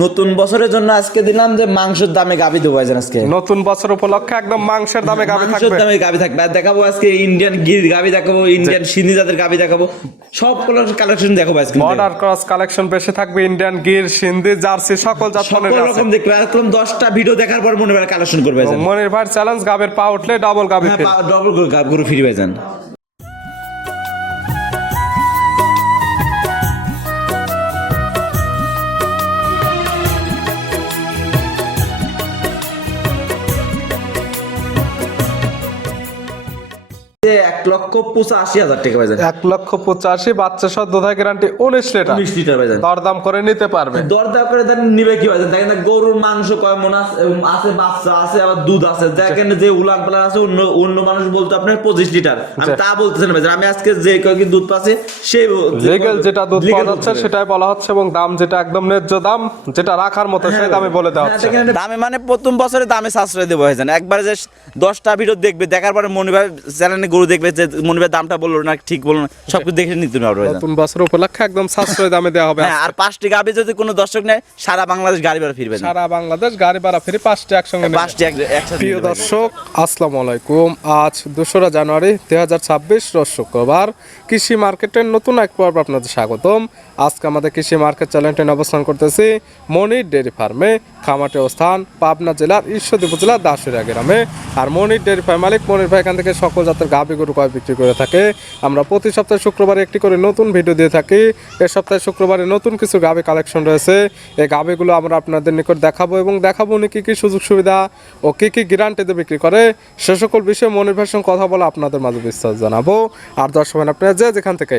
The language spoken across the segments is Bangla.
নতুন বছরের জন্য আজকে দিলাম যে মাংসের দামে গাবি দেবো ভাইজান। আজকে নতুন বছর উপলক্ষে একদম মাংসের দামে গাবি মাংসের থাকবে। দামে গাবি থাকবে। আর দেখাবো আজকে ইন্ডিয়ান গির গাবি দেখাবো, ইন্ডিয়ান সিন্ধি জাতের গাবি দেখাবো, সব কালেকশন দেখাবো আজকে। বর্ডার ক্রস কালেকশন বেশি থাকবে, ইন্ডিয়ান গির, সিন্ধি, জার্সি সকল জাত সকল মানের আছে। রকম দেখবে। একদম 10টা ভিডিও দেখার পর মনে হয় কালেকশন করবে ভাইজান। মনির ভাই চ্যালেঞ্জ, গাবের পা উঠলে ডাবল গাবি হ্যাঁ, ফ্রি। ডবল গরু ফ্রি ভাইজান। যে 1,85,000 টাকা ভাইজান। 1,85,000 বাচ্চা সহ দুধের গ্যারান্টি 19 লিটার। 19 লিটার ভাইজান। দরদাম করে নিতে পারবে। দরদাম করে দেন নিবে কি ভাইজান? দেখেন না গরুর মাংস কয় মন আছে, বাচ্চা আছে, আবার দুধ আছে। দেখেন যে উলান পালান আছে, অন্য মানুষ বলতে আপনার 25 লিটার, আমি তা বলতেছেন ভাইজান। আমি আজকে যে কয়েকদিন দুধ পাচ্ছি সেই লিগ্যাল যেটা দুধ পাওয়া যাচ্ছে সেটাই বলা হচ্ছে, এবং দাম যেটা একদম ন্যায্য দাম, যেটা রাখার মতো সেই দামে বলে দেওয়া হচ্ছে। দামে মানে প্রথম বছরে দামে সাশ্রয় দেবো ভাইজান। একবারে যে 10টা ভিডিও দেখবে, দেখার পরে মনিভাই চ্যানেলে গরু দেখবে যে মনিভাই দামটা বললো না, ঠিক বললো না, সবকিছু দেখে নিতে পারবে ভাইজান। নতুন বছর উপলক্ষে একদম সাশ্রয় দামে দেওয়া হবে। হ্যাঁ, আর 5টি গাবি যদি কোনো দর্শক নেয় সারা বাংলাদেশ গাড়ি ভাড়া ফিরবে। সারা বাংলাদেশ গাড়ি ভাড়া ফ্রি, 5টি একসঙ্গে নেবে। 5টি একসাথে। প্রিয় দর্শক আসসালামু আলাইকুম। আজ 2রা জানুয়ারি 2026 রোজ শুক্রবার। কৃষি মার্কেটের নতুন এক পর্ব আপনাদের স্বাগতম। আজকে আমাদের কৃষি মার্কেট চ্যানেলটি অবস্থান করতেছি মনির ডেয়ারি ফার্মে। খামারটি অবস্থান পাবনা জেলার ঈশ্বরদী উপজেলার দাসুরিয়া গ্রামে। আর মনির ডেয়ারি ফার্ম মালিক মনির ভাই এখান থেকে সকল জাতের গাভী গরু কয় বিক্রি করে থাকে। আমরা প্রতি সপ্তাহে শুক্রবারে একটি করে নতুন ভিডিও দিয়ে থাকি। এ সপ্তাহে শুক্রবারে নতুন কিছু গাভী কালেকশন রয়েছে। এই গাভীগুলো আমরা আপনাদের নিকট দেখাবো, এবং দেখাবো উনি কী কী সুযোগ সুবিধা ও কী কী গ্যারান্টিতে বিক্রি করে, সে সকল বিষয়ে মনির ভাইয়ের সঙ্গে কথা বলে আপনাদের মাঝে বিস্তার জানাবো। আর দর্শক আপনারা যেখান থেকে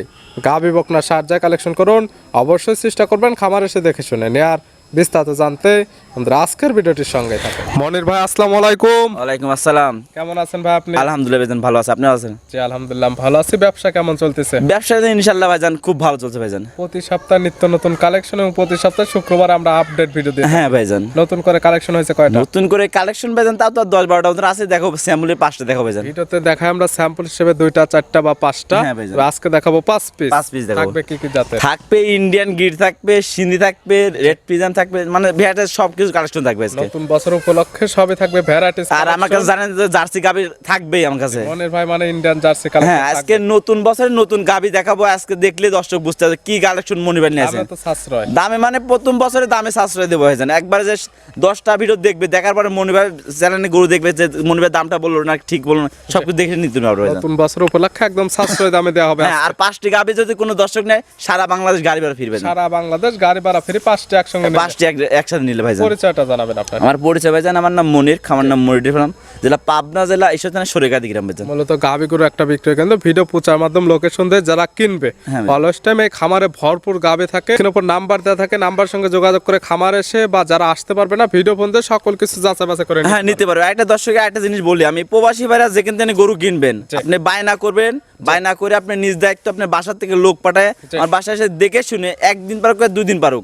গাভী বকনা সার যায় কালেকশন করুন, অবশ্যই চেষ্টা করবেন খামার এসে দেখে শুনে নেয়ার। বিস্তারিত জানতে আমাদের আজকের ভিডিওটির সঙ্গে থাকুন। মনির ভাই আসসালামু আলাইকুম। ওয়ালাইকুম আসসালাম। কেমন আছেন ভাই আপনি? আলহামদুলিল্লাহ ভাইজান, ভালো আছে। আপনি আছেন? জি আলহামদুলিল্লাহ ভালো আছি। ব্যবসা কেমন চলতেছে? ব্যবসা ইনশাআল্লাহ ভাইজান খুব ভালো চলছে ভাইজান। প্রতি সপ্তাহে নিত্য নতুন কালেকশন, এবং প্রতি সপ্তাহে শুক্রবার আমরা আপডেট ভিডিও দিই। হ্যাঁ ভাইজান। নতুন করে কালেকশন হয়েছে কয়টা? নতুন করে কালেকশন ভাইজান তাও তো 10-12টা মতো আছে। দেখো স্যাম্পলে 5টা দেখো ভাইজান। ভিডিওতে দেখায় আমরা স্যাম্পল হিসেবে 2টা 4টা বা 5টা। হ্যাঁ ভাইজান। আজকে দেখাবো 5 পিস। 5 পিস দেখাবো। থাকবে কি কি জাতের? থাকবে ইন্ডিয়ান গির থাকবে, সিন্ধি থাকবে, রেড পিজন থাকবে, মানে ভ্যারাইটিস সবকিছু কালেকশন থাকবে আজকে। নতুন বছর উপলক্ষে সবই থাকবে ভ্যারাইটিস। আর আমার কাছে জানেন যে জার্সি গাবি থাকবেই আমার কাছে। মনির ভাই মানে ইন্ডিয়ান জার্সি কালেকশন। হ্যাঁ, আজকে নতুন বছরে নতুন গাবি দেখাবো। আজকে দেখলে দর্শক বুঝতে পারবে কি কালেকশন মনিবার নিয়ে আছে। দামে তো সাশ্রয়। দামে মানে প্রথম বছরে দামে সাশ্রয় দেবো ভাইজান। একবারে যে 10টা ভিডিও দেখবে, দেখার পরে মনিবার চ্যানেলে গরু দেখবে যে মনিবার দামটা বললো না, ঠিক বললো না, সবকিছু দেখে নিতে পারবে ভাইজান। নতুন বছর উপলক্ষে একদম সাশ্রয় দামে দেওয়া হবে। হ্যাঁ, আর 5টি গাবি যদি কোনো দর্শক নেয় সারা বাংলাদেশ গাড়ি ভাড়া ফিরবে। সারা বাংলাদেশ গাড়ি ভাড়া ফ্রি, 5টি একসঙ্গে নেবে। 5টি একসাথে নিলে ভাইজান। পরিচয়টা জানাবেন আপনার। আমার পরিচয় ভাইজান, আমার নাম মনির, খামার নাম মনির ডেয়ারি ফার্ম, জেলা পাবনা জেলা ঈশ্বর থানা সরেগাদি গ্রাম ভাইজান। মূলত গাভী গরু একটা বিক্রয় কেন্দ্র। ভিডিও প্রচার মাধ্যম লোকেশন দিয়ে যারা কিনবে হ্যাঁ। অলওয়েজ টাইম এই খামারে ভরপুর গাভী থাকে। এর উপর নাম্বার দেওয়া থাকে, নাম্বার সঙ্গে যোগাযোগ করে খামার এসে, বা যারা আসতে পারবে না ভিডিও ফোন দিয়ে সকল কিছু যাচাই বাছাই করে হ্যাঁ, নিতে পারবে। একটা দর্শকে একটা জিনিস বলি আমি, প্রবাসী ভাইরা যেখান থেকে গরু কিনবেন আপনি বায়না করবেন, বায়না করে আপনি নিজ দায়িত্ব আপনার বাসা থেকে লোক পাঠায় আমার বাসায় এসে দেখে শুনে, একদিন পারুক 2 দিন পারুক,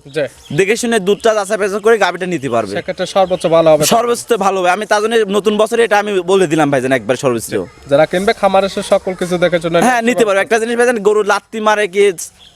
দেখে শুনে দুধটা যাচাই বাছাই করে গাভীটা নিতে পারবে। সেক্ষেত্রে সর্বোচ্চ ভালো হবে। সর্বোচ্চ ভালো হবে। আমি তার জন্য নতুন বছরে এটা আমি বলে দিলাম ভাইজান, একবার সর্বোচ্চ। যারা কিনবে খামার এসে সকল কিছু দেখে শুনে হ্যাঁ, নিতে পারবে। একটা জিনিস ভাইজান, গরু লাত্তি মারে কি,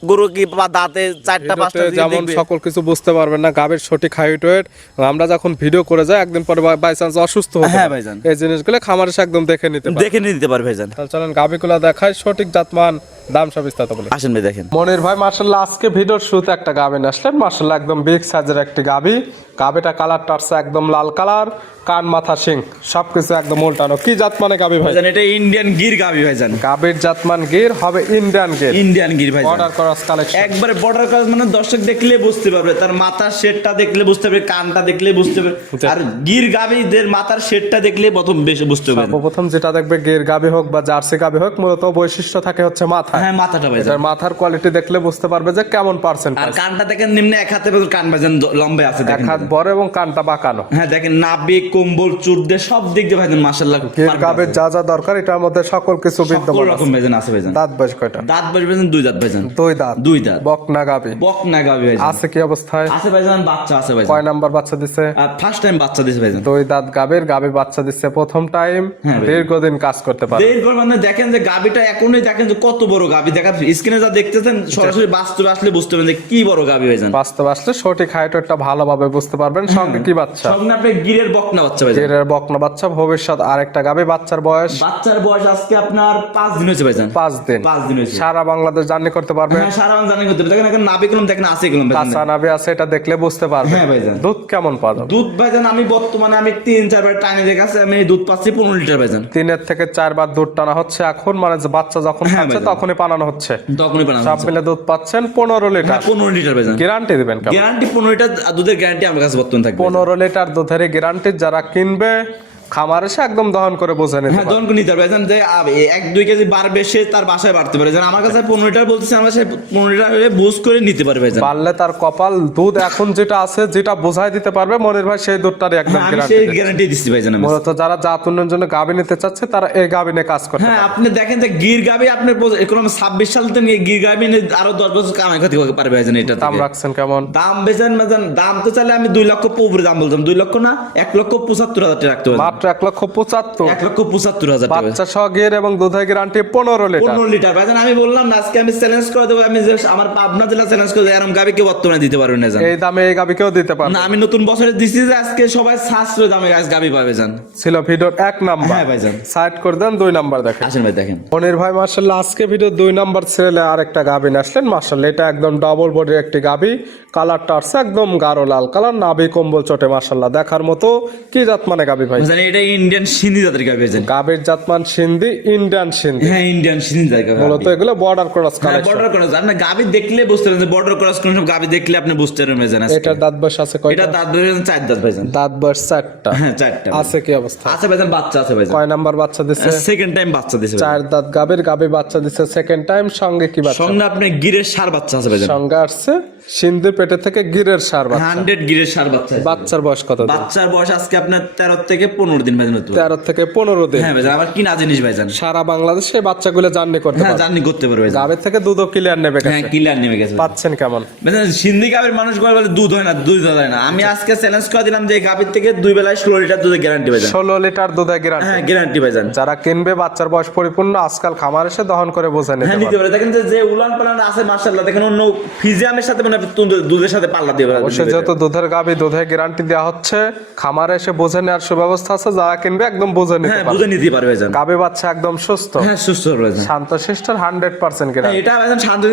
গরু কি বা দাঁতে 4টা 5টা যেমন সকল কিছু বুঝতে পারবেন না গাভীর সঠিক হাইট ওয়েট। আমরা যখন ভিডিও করে যাই একদিন পরে বাই চান্স অসুস্থ হতে হ্যাঁ পারে। ভাইজান। এই জিনিসগুলো খামার এসে একদম দেখে নিতে পারবে। দেখে নিতে পারবে ভাইজান। তাহলে চলেন গাভীগুলো দেখাই, সঠিক জাতমান দাম সব বিস্তারিত বলে। আসেন ভাই দেখেন। মনির ভাই মার্শাল্লাহ আজকে ভিডিওর শুরুতে একটা গাভী নিয়ে আসলেন। মার্শাল্লাহ একদম বিগ সাইজের একটি গাভী। গাভীটা কালারটা আসছে একদম লাল কালার, কান মাথা শিং সবকিছু একদম উল্টানো। কি জাত মানে গাভী ভাই? ভাইজান এটা ইন্ডিয়ান গির গাবি ভাইজান। গাভীর জাতমান গির হবে ইন্ডিয়ান গির। ইন্ডিয়ান গির ভাইজান। Order cross collection. একবারে বর্ডার ক্রস, মানে দর্শক দেখলে বুঝতে পারবে, তার মাথার শেডটা দেখলে বুঝতে পারবে, কানটা দেখলে বুঝতে পারবে। আর গির গাবিদের মাথার শেডটা দেখলে প্রথম বেশি বুঝতে পারবে। সর্বপ্রথম যেটা দেখবে গির গাভী হোক বা জার্সি গাভী হোক, মূলত বৈশিষ্ট্য থাকে হচ্ছে মাথা। হ্যাঁ, মাথাটা ভাইজান। এটার মাথার কোয়ালিটি দেখলে বুঝতে পারবে যে কেমন পার্সেন্ট। আর কানটা দেখেন নিম্নে 1 হাতে কান ভাইজান লম্বা আছে এক দেখেন। হাত বড় এবং কানটা বাঁকানো। হ্যাঁ দেখেন, নাভি কম্বল চুর দিয়ে সব দিক দিয়ে ভাইজান মাশাআল্লাহ। গির গাভীর যা যা দরকার এটার মধ্যে সকল কিছু বিদ্যমান রকম আছে। ভাইজান আছে ভাইজান। দাঁত বয়স কয়টা? দাঁত ভাইজান 2 দাঁত ভাইজান। 2 দাঁত। 2 দাঁত। বকনা গাভী। বকনা গাবি ভাইজান। আছে কি অবস্থায়? আছে ভাইজান, বাচ্চা আছে ভাইজান। কয় নাম্বার বাচ্চা দিছে? আর ফার্স্ট টাইম বাচ্চা দিছে ভাইজান। 2 দাঁত গাভীর গাভী বাচ্চা দিচ্ছে প্রথম টাইম। হ্যাঁ ভাই। দীর্ঘদিন কাজ করতে পারে। এরপর মানে দেখেন যে গাবিটা এখনই দেখেন যে কত বড় গাবি। দেখেন স্ক্রিনে যা দেখতেছেন, সরাসরি বাস্তবে আসলে বুঝতে পারবেন যে কি বড় গাবি ভাইজান। বাস্তব আসলে সঠিক হাইট হাইটটা ভালোভাবে বুঝতে পারবেন। সঙ্গে কি বাচ্চা? সঙ্গে আপনি গিরের বকনা বাচ্চা ভাইজান। এর বকনা বাচ্চা, ভবিষ্যৎ আরেকটা গাবি। বাচ্চার বয়স আজকে আপনার 5 দিন হয়েছে ভাইজান। 5 দিন। 5 দিন হয়েছে। সারা বাংলাদেশ জার্নি করতে পারবে? হ্যাঁ, সারা বাংলা জার্নি করতে পারবে। দেখেন এখন নাভি কলম দেখেন আছে কলম ভাইজান। কাঁচা নাভি আছে, এটা দেখলে বুঝতে পারবে। হ্যাঁ ভাইজান। দুধ কেমন পাবে? দুধ ভাইজান আমি বর্তমানে 3-4 বার টাইনে দেখে আছে, আমি দুধ পাচ্ছি 15 লিটার ভাইজান। 3 থেকে 4 বার দুধ টানা হচ্ছে এখন, মানে যে বাচ্চা যখন খাচ্ছে তখনই পানানো হচ্ছে। তখনই বানানো সব মিলে দুধ পাচ্ছেন 15 লিটার। 15 লিটার ভাইজান। গ্যারান্টি দিবেন কেমন? গ্যারান্টি 15 লিটার দুধের গ্যারান্টি আমার কাছে বর্তমানে থাকবে। 15 লিটার দুধের গ্যারান্টি যারা কিনবে খামার এসে একদম দহন করে বোঝা নিতে হ্যাঁ, দহন করে নিতে পারবে ভাইজান। যে 1-2 কেজি বাড়বে সে তার বাসায় বাড়তে পারে। যেন আমার কাছে 15 লিটার বলতেছে, আমার কাছে 15 লিটার হলে বুঝ করে নিতে পারবে ভাইজান। পারলে তার কপাল। দুধ এখন যেটা আছে যেটা বোঝাই দিতে পারবে মনির ভাই, সেই দুধটারই একদম আমি গ্যারান্টি। সেই গ্যারান্টি দিচ্ছি ভাইজান। আমি মূলত যারা জাত উন্নয়নের জন্য গাভী নিতে চাচ্ছে তারা এই গাভী নিয়ে কাজ করতে হ্যাঁ, পারে। আপনি দেখেন যে গির গাবি আপনি এরকম 26 সাল থেকে গির গাবি আরো 10 বছর কামাই করতে পারবে ভাইজান। এটা দাম রাখছেন কেমন? দাম বেচান ভাইজান, দাম তো চাইলে আমি 2 লক্ষ উপরে দাম বলতাম। 2 লক্ষ না, 1,75,000 টাকা রাখতে পারবেন। মাত্র 1,75,000। 1,75,000 টাকা। বাচ্চা সহ গির এবং দুধের গ্যারান্টি 15 লিটার। 15 লিটার ভাইজান। আমি বললাম না, আজকে আমি চ্যালেঞ্জ করে দেবো। আমি যে আমার পাবনা জেলা চ্যালেঞ্জ করে দেবো, এরকম গাবি কেউ বর্তমানে দিতে পারবে না জান। এই দামে এই গাবি কেউ দিতে পারবে না, আমি নতুন বছরে দিছি যে আজকে সবাই সাশ্রয় দামে গাবি পাবে জান। ছিল ভিডিওর 1 নাম্বার। হ্যাঁ ভাইজান। সাইড করে দেন 2 নাম্বার দেখেন। আসেন ভাই দেখেন। মনির ভাই মাশাআল্লাহ আজকে ভিডিও 2 নাম্বার ছেড়ে আরেকটা গাবি আসলেন। মাশাআল্লাহ এটা একদম ডাবল বডির একটি গাবি। কালারটা আছে একদম গাঢ় লাল কালার, নাভি কম্বল চটে মাশাআল্লাহ দেখার মতো। কি জাত মানে গাবি ভাই? ভাইজান এটা ইন্ডিয়ান সিন্ধি জাতের গাবি ভাইজান। গাবির জাতমান সিন্ধি, ইন্ডিয়ান সিন্ধি। হ্যাঁ, ইন্ডিয়ান সিন্ধি জাতের গাবি। মূলত এগুলো border cross collection. Border cross. আপনি গাবি দেখলে বুঝতে পারবেন যে বর্ডার ক্রস কোন সব গাবি দেখলে আপনি বুঝতে পারবেন ভাইজান। এটার দাঁত বয়স আছে কয়টা? এটা দাঁত ভাইজান 4 দাঁত ভাইজান। দাঁত বয়স 4টা। হ্যাঁ, 4টা আছে কি অবস্থা? আছে ভাইজান, বাচ্চা আছে ভাইজান। কয় নাম্বার বাচ্চা দিছে? সেকেন্ড টাইম বাচ্চা দিছে ভাইজান। 4 দাঁত গাবি বাচ্চা দিছে সেকেন্ড টাইম। সঙ্গে কি বাচ্চা? সঙ্গে আপনি গিরের সার বাচ্চা আছে ভাইজান। সঙ্গে আসছে সিন্ধির পেটে থেকে গিরের সার বাচ্চা। 100 গিরের সার বাচ্চা আছে। বাচ্চার বয়স কত দিন? বাচ্চার বয়স আজকে আপনার 13 থেকে 15 দিন ভাইজান। 13 থেকে 15 দিন। হ্যাঁ ভাইজান, আবার কি না জিনিস ভাইজান। সারা বাংলাদেশে বাচ্চাগুলো জার্নি করতে হ্যাঁ, পারে। জার্নি করতে পারবে ভাইজান। গাবের থেকে দুধও ক্লিয়ার নেবে হ্যাঁ, গেছে। ক্লিয়ার নেমে গেছে। পাচ্ছেন কেমন? ভাইজান সিন্ধি গাবির মানুষ বলে দুধ হয় না, দুধ হয় না। আমি আজকে চ্যালেঞ্জ করে দিলাম যে গাবির থেকে 2 বেলায় 16 লিটার দুধের গ্যারান্টি ভাইজান। 16 লিটার দুধের গ্যারান্টি। হ্যাঁ, গ্যারান্টি ভাইজান। যারা কিনবে বাচ্চার বয়স পরিপূর্ণ আজকাল খামার এসে দহন করে বোঝা নিতে হ্যাঁ, নিতে পারে। পারে। দেখেন যে উলান পালান আছে মাশাআল্লাহ। দেখেন অন্য ফিজিয়ামের সাথে মানে দুধের সাথে পাল্লা দিয়ে অবশ্যই যেহেতু দুধের গাবি দুধের গ্যারান্টি দেওয়া হচ্ছে, খামারে এসে বোঝে নেওয়ার সুব্যবস্থা আছে। যারা কিনবে একদম বোঝে নিতে হ্যাঁ, পারবে। বুঝে নিতে পারবে ভাইজান। গাবি বাচ্চা একদম সুস্থ। হ্যাঁ, সুস্থ হবে ভাইজান। শান্তশিষ্টের 100% হ্যাঁ, গ্যারান্টি। এটা ভাইজান শান্ত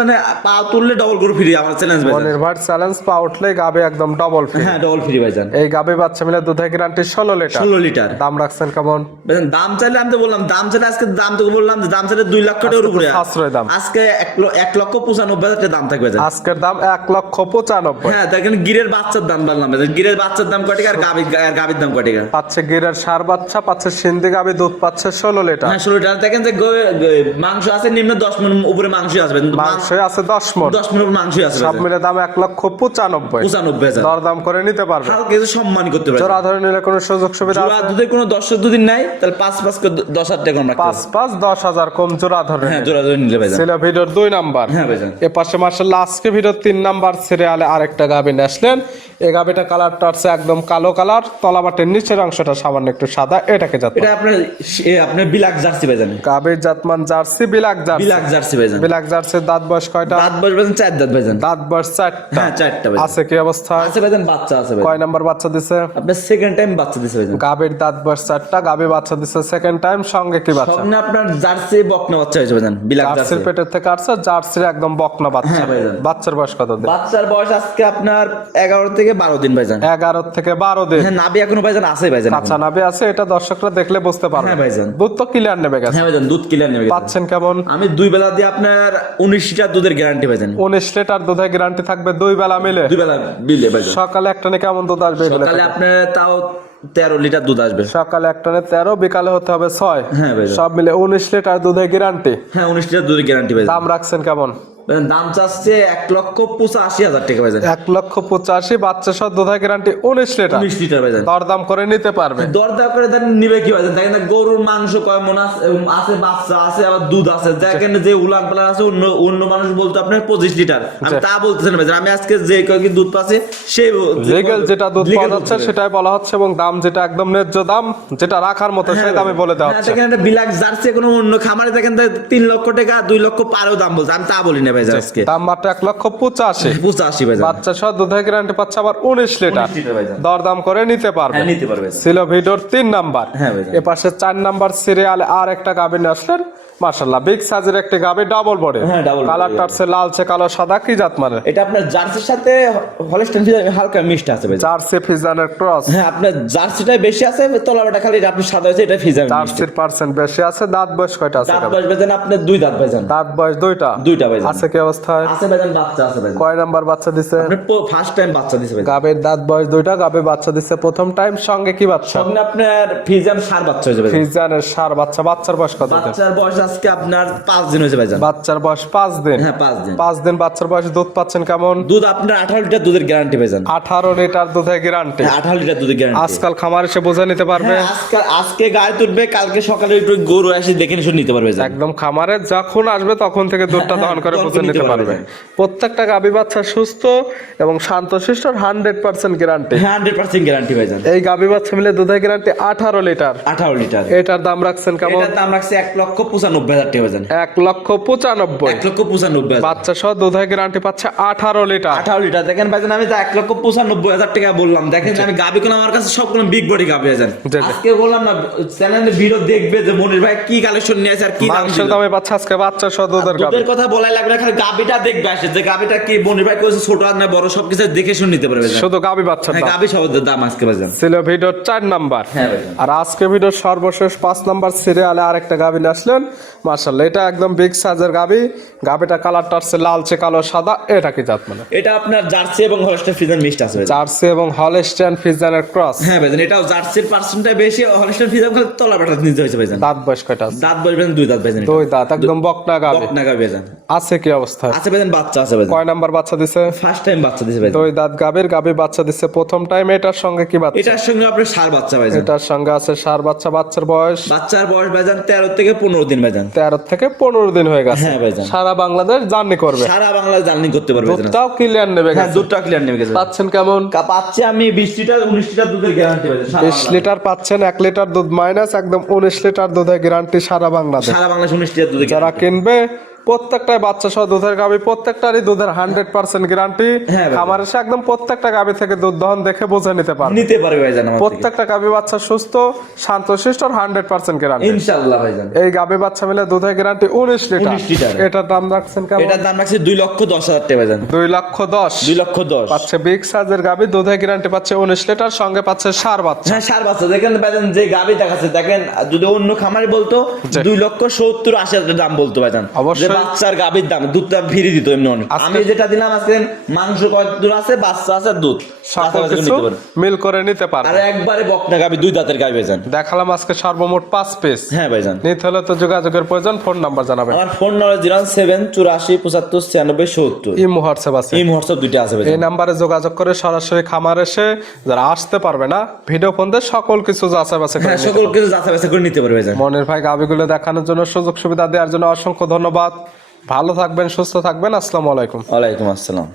মানে পা তুললে ডবল করে ফ্রি আমার চ্যালেঞ্জ ভাইজান। মনির্ভর চ্যালেঞ্জ পা উঠলে গাবি একদম ডবল ফ্রি। হ্যাঁ, ডবল ফ্রি ভাইজান। এই গাবি বাচ্চা মিলে দুধের গ্যারান্টি 16 লিটার। 16 লিটার। দাম রাখছেন কেমন? ভাইজান দাম চাইলে আমি তো বললাম, দাম চাইলে আজকে দাম তো বললাম যে দাম চাইলে 2 লক্ষ টাকার উপরে। সাশ্রয় দাম। আজকে 1,95,000 টাকা দাম থাকবে ভাইজান। আজকের দাম 1,95,000। হ্যাঁ, দেখেন গিরের বাচ্চার দাম বললাম ভাইজান। গিরের বাচ্চার দাম কয় টাকা আর গাবির দাম কয় টাকা? পাচ্ছে গিরের সার বাচ্চা, পাচ্ছে সিন্ধি গাবি, দুধ পাচ্ছে 16 লিটার। হ্যাঁ, 16 টাকা। দেখেন যে মাংস আছে নিম্ন 10 মণ উপরে মাংস আসবে। মাংস আছে 10 মণ। 10 মণ মাংস আছে সব ভাইজান। মিলে দাম 1,95,000। 95,000। দরদাম করে নিতে পারবে। হালকা কিছু সম্মান করতে পারবে। জোড়া ধরে নিলে কোনো সুযোগ সুবিধা জোড়া আছে? দুধে কোনো 10 দুদিন নাই, তাহলে 5 করে 10,000 টাকা কম রাখতে হবে। 5 10,000 কম জোড়া ধরে হ্যাঁ, নিলে। জোড়া ধরে নিলে ভাইজান। ছিল ভিডিওর 2 নাম্বার। হ্যাঁ ভাইজান। এ পাশে মাশাআল্লাহ আজকে ভিডিওর 3 নাম্বার সিরিয়ালে আরেকটা গাবি আসলেন। এই গাবিটা কালারটা আছে একদম কালো কালার, তলাবাটের নিচের অংশটা সামান্য একটু সাদা। এটাকে জাত এটা আপনার বিলাক জার্সি ভাইজান। গাবির জাতমান জার্সি, বিলাক জার্সি। বিলাক জার্সি ভাইজান। বিলাক জার্সির দাঁত বয়স কয়টা? দাঁত বয়স ভাইজান 4 দাঁত ভাইজান। দাঁত বয়স 4টা। হ্যাঁ, 4টা ভাইজান। আছে কি অবস্থা? আছে ভাইজান, বাচ্চা আছে ভাইজান। কয় নাম্বার বাচ্চা দিছে? আপনার সেকেন্ড টাইম বাচ্চা দিছে ভাইজান। গাবির দাঁত বয়স 4টা, গাবি বাচ্চা দিছে সেকেন্ড টাইম। সঙ্গে কি বাচ্চা? সামনে আপনার জার্সি বকনা বাচ্চা হয়েছে ভাইজান। বিলাক জার্সি। জার্সির পেটের থেকে আসছে, জার্সির একদম বকনা বাচ্চা। হ্যাঁ ভাইজান। বাচ্চার বয়স কত দিন? বাচ্চার বয়স আজকে আপনার 11 থেকে 12 দিন ভাইজান। 11 থেকে 12 দিন। হ্যাঁ, নাভি এখনো ভাইজান আছে ভাইজান। কাঁচা নাভি আছে, এটা দর্শকরা দেখলে বুঝতে পারবে। হ্যাঁ ভাইজান। দুধ তো ক্লিয়ার নেবে গেছে। হ্যাঁ ভাইজান, দুধ ক্লিয়ার নেবে। পাচ্ছেন কেমন? আমি 2 বেলা দিয়ে আপনার 19 লিটার দুধের গ্যারান্টি ভাইজান। 19 লিটার দুধের গ্যারান্টি থাকবে 2 বেলা মিলে। 2 বেলা বিলে ভাইজান। সকালে একটানে কেমন দুধ আসবে এগুলো? সকালে আপনার তাও 13 লিটার দুধ আসবে। সকালে একটানে 13, বিকালে হতে হবে 6। হ্যাঁ ভাইজান। সব মিলে 19 লিটার দুধের গ্যারান্টি। হ্যাঁ, 19 লিটার দুধের গ্যারান্টি ভাইজান। দাম রাখছেন কেমন? ভাইজান দাম চাচ্ছে 1,85,000 টাকা ভাইজান। 1,85,000 বাচ্চা সহ দুধের গ্যারান্টি 19 লিটার। 19 লিটার ভাইজান। দরদাম করে নিতে পারবে। দরদাম করে দেন নিবে কি ভাইজান? দেখেন না, গরুর মাংস কয় মন আছে, বাচ্চা আছে, আবার দুধ আছে। দেখেন যে উলান পালান আছে, অন্য মানুষ বলতো আপনার 25 লিটার। আমি তা বলতেছেন ভাইজান। আমি আজকে যে কয়েকদিন দুধ পাচ্ছি সেই লিগ্যাল যেটা দুধ legal পাওয়া যাচ্ছে দুধ। সেটাই বলা হচ্ছে, এবং দাম যেটা একদম ন্যায্য দাম, যেটা রাখার মতো সেই দামে বলে দেওয়া হ্যাঁ, হচ্ছে। দেখেন একটা বিলাক জার্সি কোনো অন্য খামারে দেখেন 3 লক্ষ টাকা 2 লক্ষ পারেও দাম বলছে। আমি তা বলি না ভাইজান আজকে। দাম মাত্র 1,85,000। 85 ভাইজান। বাচ্চা সহ দুধের গ্যারান্টি পাচ্ছে আবার 19 লিটার। 19 লিটার ভাইজান। দরদাম করে নিতে পারবে। হ্যাঁ নিতে পারবে। ছিল ভিডিওর 3 নাম্বার। হ্যাঁ ভাইজান। এ পাশে 4 নাম্বার সিরিয়ালে আর একটা গাভী নিয়ে আসলেন। মাশাআল্লাহ বিগ সাইজের একটা গাভী, ডাবল বডি। হ্যাঁ, ডাবল বডি। কালারটা আছে লালচে কালো সাদা, কি জাত মানে? এটা আপনার জার্সির সাথে হলস্টাইন ফ্রিজিয়ান হালকা মিক্সড আছে ভাইজান। জার্সি ফিজানের ক্রস। হ্যাঁ আপনার জার্সিটাই বেশি আছে, তলাবাটা খালি এটা আপনি সাদা হয়েছে, এটা ফ্রিজিয়ান। জার্সির পার্সেন্ট বেশি আছে। দাঁত বয়স কয়টা আছে? দাঁত বয়স ভাইজান আপনার 2 দাঁত ভাইজান। দাঁত বয়স দুইটা। দুইটা ভাইজান। আছে কি অবস্থায়? আছে ভাইজান, বাচ্চা আছে ভাইজান। কয় নাম্বার বাচ্চা দিছে? আপনি ফার্স্ট টাইম বাচ্চা দিছে ভাইজান। গাবের দাঁত বয়স দুইটা, গাবে বাচ্চা দিচ্ছে প্রথম টাইম। সঙ্গে কি বাচ্চা? সামনে আপনার ফ্রিজিয়ান সার বাচ্চা হয়েছে ভাইজান। ফিজানের সার বাচ্চা। বাচ্চার বয়স কত দিন? বাচ্চার বয়স আজকে আপনার 5 দিন হয়েছে ভাইজান। বাচ্চার বয়স 5 দিন। হ্যাঁ 5 দিন। 5 দিন বাচ্চার বয়সে দুধ পাচ্ছেন কেমন? দুধ আপনার 18 লিটার দুধের গ্যারান্টি ভাইজান। 18 লিটার দুধের গ্যারান্টি। 18 লিটার দুধের গ্যারান্টি। আজকাল খামার এসে বোঝা নিতে পারবে। হ্যাঁ, আজকে গায়ে তুলবে, কালকে সকালে একটু গরু এসে দেখে শুনে নিতে পারবে ভাইজান। একদম খামারে যখন আসবে তখন থেকে দুধটা হ্যাঁ, দহন করে দহন বুঝে করে নিতে নিতে পারবে। পারবে। প্রত্যেকটা গাভী বাচ্চা সুস্থ এবং শান্তশিষ্ট, 100% গ্যারান্টি। 100% গ্যারান্টি ভাইজান। এই গাভী বাচ্চা মিলে দুধের গ্যারান্টি 18 লিটার। 18 লিটার। এটার দাম রাখছেন কেমন? এটার দাম রাখছে 1,95,000 টাকা ভাইজান। 1,95,000। 1,95,000। বাচ্চা সহ দুধের গ্যারান্টি পাচ্ছে 18 লিটার। 18 লিটার। দেখেন ভাইজান, আমি তো 1,95,000 টাকা বললাম। দেখেন আমি গাবি কোন আমার কাছে সব কোন বিগ বডি গাবি ভাইজান। জি। আজকে বললাম না, চ্যানেলে ভিডিও দেখবে যে মনির ভাই কি কালেকশন নিয়ে আসে আর কি দাম মাংসের দিল। দামে পাচ্ছে আজকে বাচ্চা সহ দুধের গাভী। দুধের কথা বলাই লাগবে না, খালি গাবিটা দেখবে আসে যে গাবিটা কি মনির ভাই কইছে ছোট আর না বড় সবকিছু দেখে শুনে নিতে পারবে ভাইজান। শুধু গাভী বাচ্চার হ্যাঁ দাম। গাবি সব দাম আজকে ভাইজান। ছিল ভিডিওর 4 নাম্বার। হ্যাঁ ভাইজান। আর আজকে ভিডিওর সর্বশেষ 5 নাম্বার সিরিয়ালে আরেকটা গাভী নিয়ে আসলেন। মাশাআল্লাহ এটা একদম বিগ সাইজের গাভী। গাভীটা কালারটা আছে লালচে কালো সাদা। এটা কি জাত মানে? এটা আপনার জার্সি এবং হলস্টাইন ফ্রিজিয়ান মিক্সড আছে ভাইজান। জার্সি এবং হলস্টাইন ফ্রিজিয়ানের ক্রস। হ্যাঁ ভাইজান, এটাও জার্সির পার্সেন্টটা বেশি, হলস্টাইন ফ্রিজিয়ান খালি তলাবাটা নিতে হয়েছে ভাইজান। দাঁত বয়স কয়টা আছে? দাঁত বয়স ভাইজান 2 দাঁত ভাইজান। দুই দাঁত, একদম বকনা গাভী। বকনা গাবি ভাইজান। আছে কি অবস্থায়? আছে ভাইজান, বাচ্চা আছে ভাইজান। কয় নাম্বার বাচ্চা দিছে? ফার্স্ট টাইম বাচ্চা দিছে ভাইজান। দুই দাঁত গাভীর, গাভী বাচ্চা দিচ্ছে প্রথম টাইম। এটার সঙ্গে কি বাচ্চা? এটার সঙ্গে আপনার সার বাচ্চা ভাইজান। এটার সঙ্গে আছে সার বাচ্চা। বাচ্চার বয়স? বাচ্চার বয়স ভাইজান 13 থেকে 15 দিন ভাইজান। 13 থেকে 15 দিন হয়ে গেছে। হ্যাঁ ভাইজান। সারা বাংলাদেশ জার্নি করবে। সারা বাংলাদেশ জার্নি করতে পারবে ভাইজান। দুধটাও ক্লিয়ার নেবে হ্যাঁ, গেছে। দুধটা ক্লিয়ার নেবে গেছে। পাচ্ছেন কেমন? পাচ্ছি আমি 20 লিটার 19 লিটার দুধের গ্যারান্টি ভাইজান। 20 লিটার পাচ্ছেন। 1 লিটার দুধ মাইনাস, একদম 19 লিটার দুধের গ্যারান্টি সারা বাংলাদেশ। সারা বাংলাদেশ 19 লিটার দুধের যারা কিনবে প্রত্যেকটাই বাচ্চা সহ দুধের গাভী, প্রত্যেকটারই দুধের 100% গ্যারান্টি। হ্যাঁ ভাই। খামার এসে একদম প্রত্যেকটা গাভী থেকে দুধ দহন দেখে বুঝে নিতে পারবে। নিতে পারবে ভাইজান আমার থেকে। প্রত্যেকটা গাভী বাচ্চা সুস্থ শান্তশিষ্ট, 100% গ্যারান্টি। ইনশাআল্লাহ ভাইজান। এই গাভী বাচ্চা মিলে দুধের গ্যারান্টি 19 লিটার। 19 লিটার। এটার দাম রাখছেন কেমন? এটার দাম রাখছি 2,10,000 টাকা ভাইজান। 2,10,000। 2,10,000 পাচ্ছে বিগ সাইজের গাভী, দুধের গ্যারান্টি পাচ্ছে 19 লিটার, সঙ্গে পাচ্ছে সার বাচ্চা। হ্যাঁ সার বাচ্চা। দেখেন ভাইজান, যে গাবি দেখাচ্ছে দেখেন, যদি অন্য খামারে বলতো জি। 2,70,000-80,000 দাম বলতো ভাইজান। অবশ্যই। যে বাচ্চার গাবির দাম, দুধটা ফ্রি দিত এমনি অনেক। আজকে- আমি যেটা দিলাম আজকে, মাংস কত দূর আছে, বাচ্চা আছে, দুধ সকল বাচ্চা কিছু নিতে পারে। মিল করে নিতে আর পারবে। একবারে বকনা গাবি, 2 দাঁতের গাবি ভাইজান। দেখালাম আজকে সর্বমোট 5 পিস। হ্যাঁ ভাইজান। নিতে হলে তো যোগাযোগের প্রয়োজন। ফোন নাম্বার জানাবেন। আমার ফোন নাম্বার 0784759670। ইমো হোয়াটসঅ্যাপ আছে। এই হোয়াটসঅ্যাপ দুইটা আছে এই ভাইজান। নাম্বারে যোগাযোগ করে সরাসরি খামার এসে যারা আসতে পারবে না, ভিডিও ফোন দিয়ে সকল কিছু যাচাই বাছাই করে হ্যাঁ নিতে সকল কিছু যাচাই বাছাই করে নিতে পারবে ভাইজান। মনির ভাই গাভিগুলো দেখানোর জন্য, সুযোগ সুবিধা দেওয়ার জন্য অসংখ্য ধন্যবাদ। ভালো থাকবেন, সুস্থ থাকবেন। আসসালামু আলাইকুম। ওয়ালাইকুম আসসালাম।